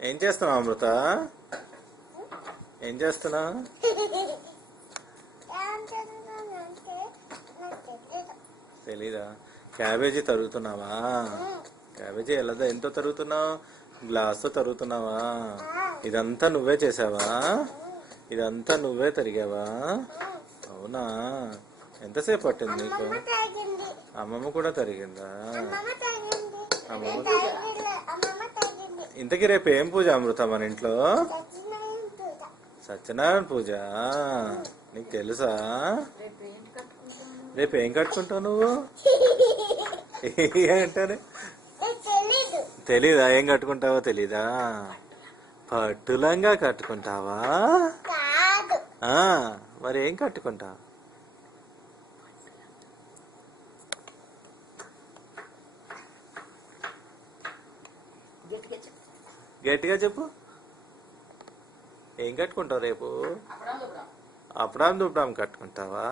ఏం చేస్తున్నావు అమృత? ఏం చేస్తున్నావు? తెలీదా. క్యాబేజీ తరుగుతున్నావా? క్యాబేజీ ఎలా ఎంతో తరుగుతున్నావు? గ్లాస్తో తరుగుతున్నావా? ఇదంతా నువ్వే చేసావా? ఇదంతా నువ్వే తరిగావా? అవునా? ఎంతసేపు పట్టింది నీకు? అమ్మమ్మ కూడా తరిగిందా. ఇంతకీ రేపు ఏం పూజ అమృత మన ఇంట్లో? సత్యనారాయణ పూజ. నీకు తెలుసా? రేపు ఏం కట్టుకుంటావు నువ్వు? ఏంటని తెలీదా? ఏం కట్టుకుంటావో తెలీదా? పట్టులంగా కట్టుకుంటావా? మరి ఏం కట్టుకుంటావు? గట్టిగా చెప్పు. ఏం కట్టుకుంటావు రేపు? అప్పుడా దుబ్బడాం. కట్టుకుంటావా?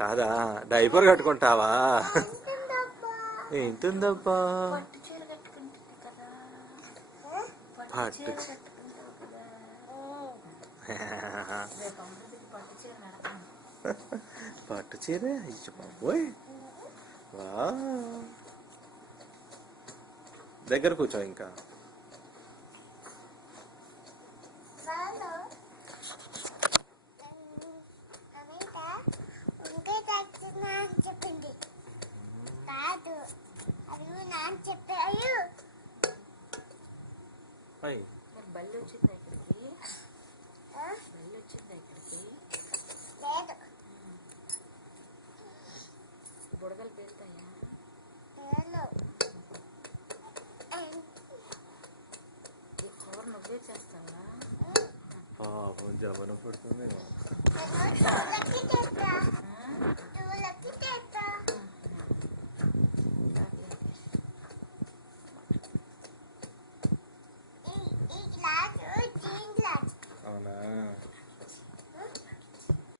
కాదు. డైపర్ కట్టుకుంటావా? ఏంటుందబ్బా పట్టు పట్టు చీర ఇచ్చి బాబోయ్. వా దగ్గర కూర్చో ఇంకా. బల్లి వచ్చిందా ఇక్కడికి? బల్లి వచ్చిందా ఇక్కడికి? లేదు. బుడగలు పెడతాయా లేదు. Oh, ya, bueno, por favor.